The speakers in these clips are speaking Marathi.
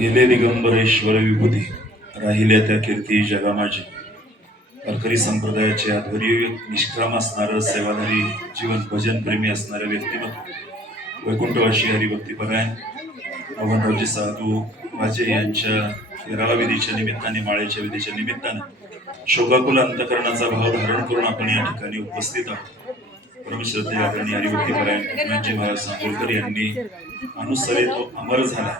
गेले दिगंबरेश्वर विभूती राहिल्या त्या कीर्ती जगा माझी. वारकरी संप्रदायाचे आध्वर्य निष्काम असणारं सेवाधारी जीवन भजन प्रेमी असणाऱ्या व्यक्तिमत्व वैकुंठवासी हरिभक्तीपरायण मोहनरावजी साधू वाजे यांच्या 13व्या विधीच्या निमित्ताने माळेच्या विधीच्या निमित्ताने शोकाकुल अंतकरणाचा भाव धारण करून आपण या ठिकाणी उपस्थित आहोत. परमश्रद्धेय आदरणीय हरिभक्तीपरायण म्हणजे महाराज सांगोलकर यांनी अनुसरित तो अमर झाला.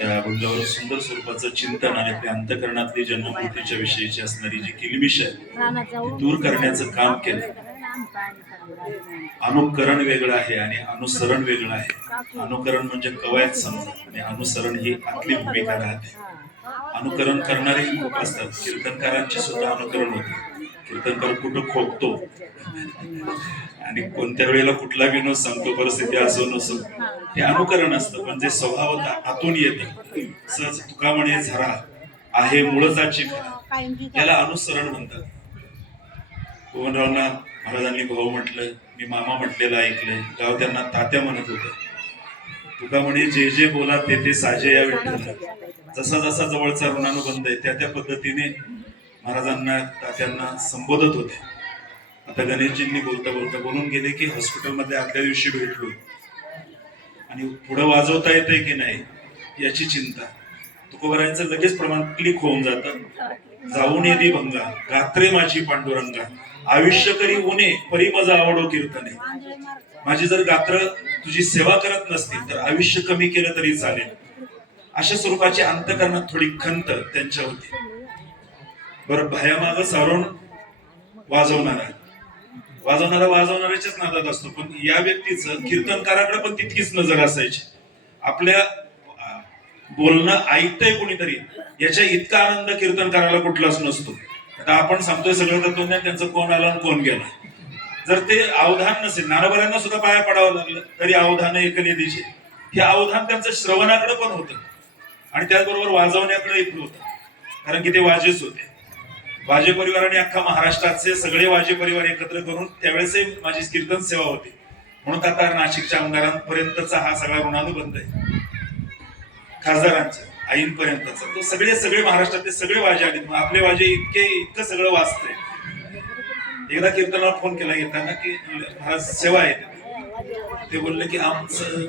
या बुद्धावर सुंदर स्वरूपाचं चिंतन आणि आपल्या अंतकरणातली जन्ममृत्यूच्या विषयीची असणारी जी किलबिश आहे ती दूर करण्याचं काम केलं. अनुकरण वेगळं आहे आणि अनुसरण वेगळं आहे. अनुकरण म्हणजे कवायत समजा आणि अनुसरण ही आतली भूमिका राहते. अनुकरण करणारे खूप असतात. कीर्तनकारांचे सुद्धा अनुकरण होते. कीर्तनकार कुठं खोकतो आणि कोणत्या वेळेला कुठला विनोद सांगतो, परिस्थिती असो नसो, हे अनुकरण असतं. पण जे स्वभाव आतून येतं, सहज तुका म्हणे झरा आहे मूळचाची खरा, याला अनुसरण म्हणतात. मोहनरावांना महाराजांनी भाऊ म्हटलं, मी मामा म्हटलेलं ऐकलंय. गाव त्यांना तात्या म्हणत होतं. तुका म्हणे जे जे बोला ते ते साजे या विठ्ठल. जसा जसा जवळचा ऋणानुबंध आहे त्या त्या पद्धतीने महाराजांना तात्यांना संबोधत होते. आता गणेशजींनी बोलता बोलता बोलून गेले की हॉस्पिटलमध्ये आदल्या दिवशी भेटलो आणि पुढे वाजवता येतंय की नाही याची चिंता. तुकोबारायांचं लगेच प्रमाण क्लिक होऊन जातं. जाऊन येदी भंगा गात्रे माझी पांडुरंगा आयुष्य करी उणे परी मजा आवडो कीर्तने. माझी जर गात्र तुझी सेवा करत नसतील तर आयुष्य कमी केलं तरी चालेल. अशा स्वरूपाची अंतकरणात थोडी खंत त्यांच्या होती. बरं, भयामाग सारून वाजवणाऱ्याच्याच नादात असतो. पण या व्यक्तीचं कीर्तनकाराकडे पण तितकीच नजर असायची. आपल्या बोलणं ऐकतंय कोणीतरी याच्या इतका आनंद कीर्तनकाराला कुठलाच नसतो. आता आपण सांगतोय सगळं तत्वज्ञान, त्यांचं कोण आलं आणि कोण गेला. जर ते अवधान नसेल, नानाबऱ्यांना सुद्धा पाया पडावं लागलं तरी अवधान एकले दिशे, हे अवधान त्यांचं श्रवणाकडे पण होतं आणि त्याचबरोबर वाजवण्याकडे एक होतं. कारण की ते वाजेच होते. वाजे परिवाराने अख्खा महाराष्ट्राचे सगळे वाजे परिवार एकत्र करून त्यावेळेस माझी कीर्तन सेवा होती. म्हणून आता नाशिकच्या आमदारांपर्यंतचा हा सगळा ऋणानुबंध आहे. खासदारांचा आईंपर्यंतचा तो सगळे महाराष्ट्रातले सगळे वाजे आले. आपले वाजे इतकं सगळं वाजतंय. एकदा कीर्तनाला फोन केला येताना की महाराज सेवा आहे. ते बोलले की आमचं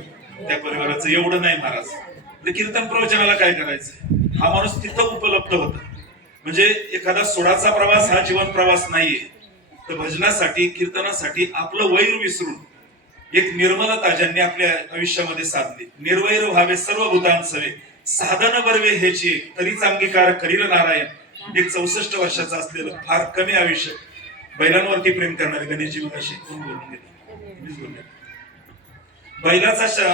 त्या परिवाराचं एवढं नाही महाराज. कीर्तन प्रवचनाला काय करायचं. हा माणूस तिथं उपलब्ध होता. म्हणजे एखादा सोडाचा प्रवास हा जीवन प्रवास नाहीये. तर भजनासाठी कीर्तनासाठी आपलं वैर विसरून एक निर्मलता ज्यांनी आपल्या आयुष्यामध्ये साधली. निर्वैर व्हावे सर्व भूतांसवे साधन बर्वे हेची तरीच अंगीकार करील नारायण. एक 64 वर्षाचं असलेलं फार कमी आयुष्य बैलांवरती प्रेम करणारे गणेशजी अशी कोण बोलून गेले. बैलाचा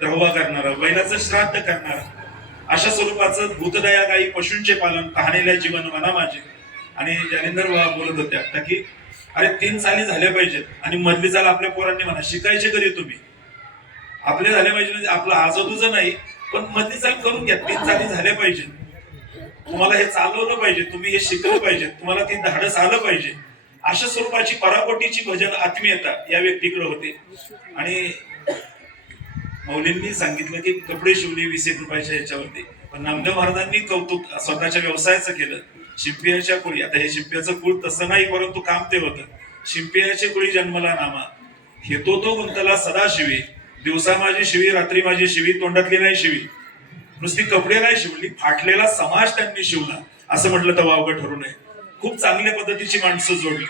दहवा करणारा, बैलाचं श्राद्ध करणारा, अशा स्वरूपाचं भूतदया गाई पशूंचे पालन पाहणेल्या जीवन मना माझे. आणि जालिंदर बोलत होत्या आता की अरे 3 चाली झाल्या पाहिजेत आणि मधली चाल आपल्या पोरांनी म्हणा शिकायचे कधी तुम्ही. आपले झाले पाहिजे म्हणजे आपलं आजूबाजूचं नाही, पण मधली चाल करून घ्या. 3 चाली झाल्या पाहिजेत. तुम्हाला हे चालवलं पाहिजे, तुम्ही हे शिकलं पाहिजे, तुम्हाला ती धाडस आलं पाहिजे. अशा स्वरूपाची पराकोटीची भजन आत्मीयता या व्यक्तीकडे होते. आणि मौलींनी सांगितलं की कपडे शिवले 20 रुपयाच्या ह्याच्यावरती. पण नामदेव महाराजांनी कौतुक स्वतःच्या व्यवसायाचं केलं. शिंपियाच्या कुळी, आता हे शिंपियाचं कुळ तसं नाही परंतु काम ते होतं. शिंपियाच्या कुळी जन्मला नामा हेतो तो गुंतला सदा शिवी. दिवसा माझी शिवी रात्री माझी शिवी, तोंडातली नाही शिवी. नुसती कपडे नाही शिवली, फाटलेला समाज त्यांनी शिवला असं म्हटलं तर वावगं ठरू नये. खूप चांगल्या पद्धतीची माणसं जोडली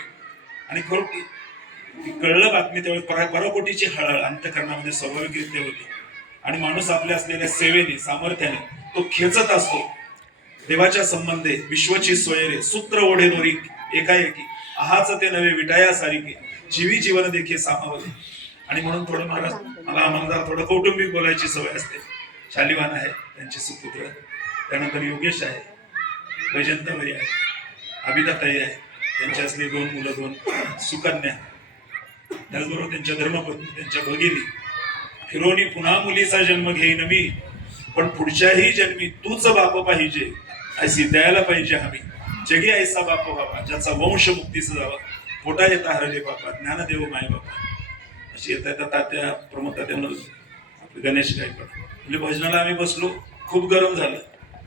आणि खरोखर कळलं बातमी त्यावेळी पराकोटीची हळहळ अंतकरणामध्ये स्वाभाविकरित्या होती. आणि माणूस आपल्या असलेल्या सेवेने सामर्थ्याने तो खेचत असतो. देवाच्या संबंधे विश्वची सोयरे सूत्र ओढे दोरी एकाएकी आहाच ते नवे विटाया सारिके जीवी जीवन देखील सामावले. आणि म्हणून थोडं महाराज मला आम्हाला थोडं कौटुंबिक बोलायची सवय असते. शालिवान आहे, त्यांचे सुपुत्र, त्यानंतर योगेश आहे, वैजंताबाई आहे, अभिताताई आहे, त्यांची असलेली 2 मुलं, 2 सुकन्या, त्याचबरोबर त्यांच्या धर्मपत्नी, त्यांच्या भगिनी. फिरोनी पुन्हा मुलीचा जन्म घेईन मी, पण पुढच्याही जन्मी तूच बाप पाहिजे अशी द्यायला पाहिजे हमी. जगी ऐसा बाप बाबा ज्याचा वंश मुक्तीचा जावा, पोटा येता हरले बापा ज्ञानदेव माय बापा. अशी येता तात्या प्रमोद तात्या गणेश गायकवाड म्हणजे भजनाला आम्ही बसलो खूप गरम झालं,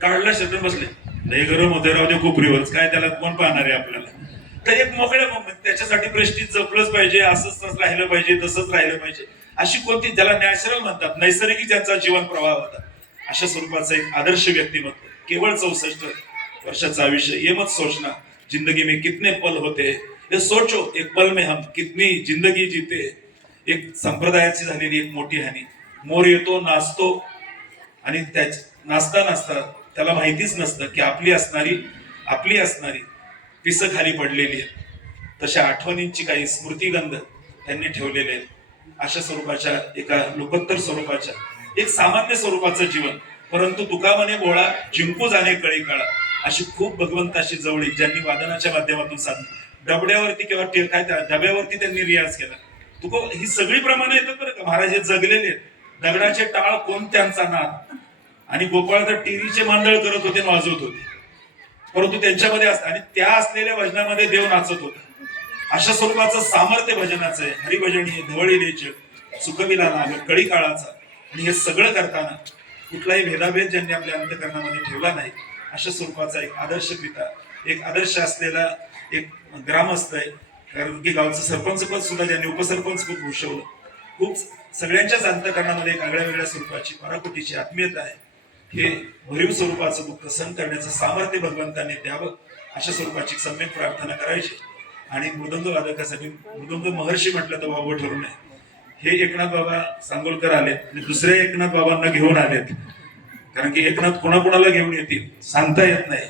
काढला शर्ट बसले, लय गरम होते राहू दे कोपरीवरच, काय त्याला कोण पाहणार आहे आपल्याला. तर एक मोकळ्या त्याच्यासाठी प्रेस्टीज जपलंच पाहिजे, असंच राहिलं पाहिजे, तसंच राहिलं पाहिजे, अशी कोणती, ज्याला नॅचरल म्हणतात, नैसर्गिक ज्यांचा जीवन प्रवाह होता, अशा स्वरूपाचा एक आदर्श व्यक्तिमत्व. केवळ 64 वर्षाचं आयुष्य, ये मत सोचना जिंदगी में कितने पल होते, ये सोचो एक पल में हम कितनी जिंदगी जीते. एक संप्रदायाची झालेली एक मोठी हानी. मोर येतो, नाचतो, आणि नाचता नाचता त्याला माहितीच नसतं की आपली असणारी पिसं खाली पडलेली आहे. तशा आठवणींची काही स्मृतिगंध त्यांनी ठेवलेले आहेत. अशा स्वरूपाच्या एका लोकोत्तर स्वरूपाच्या, एक सामान्य स्वरूपाचं जीवन, परंतु तुका म्हणे बोळा जिंकू जाणे कळी काळा, अशी खूप भगवंताशी जवळीक ज्यांनी वादनाच्या माध्यमातून साधली. डबड्यावरती किंवा काय त्या डब्यावरती त्यांनी रियाज केला. तुका ही सगळी प्रमाणे येतात बरं का. महाराज हे जगलेले आहेत. दगडाचे टाळ कोण त्यांचा नाद, आणि गोपाळ तर टिरीचे मांदळ करत होते, वाजवत होते, परंतु त्यांच्यामध्ये आणि त्या असलेल्या भजनामध्ये देव नाचत होता. अशा स्वरूपाचं सामर्थ्य भजनाचं आहे. हरिभजनी धवळीलेचे सुखविला नाग कळी काळाचा. आणि हे सगळं करताना कुठलाही भेदाभेद ज्यांनी आपल्या अंतकरणामध्ये ठेवला नाही, अशा स्वरूपाचा एक आदर्श पिता, एक आदर्श असलेला एक ग्रामस्थ आहे. कारण की गावचं सरपंच पद सुद्धा ज्यांनी उपसरपंच पद भूषवलं. खूप सगळ्यांच्याच अंतकरणामध्ये एक आगळ्या वेगळ्या स्वरूपाची पराकोटीची आत्मीयता आहे. हे भरीव स्वरूपाचं दुःख सहन करण्याचं सामर्थ्य भगवंतांनी द्यावं, अशा स्वरूपाची सम्यक प्रार्थना करायची. आणि मृदंग वादकासाठी मृदंग महर्षी म्हटलं तर वावं ठरू नये. हे एकनाथ बाबा सांगोलकर आलेत आणि दुसऱ्या एकनाथ बाबांना घेऊन आलेत. कारण की एकनाथ कोणाकोणाला घेऊन येतील सांगता येत नाही.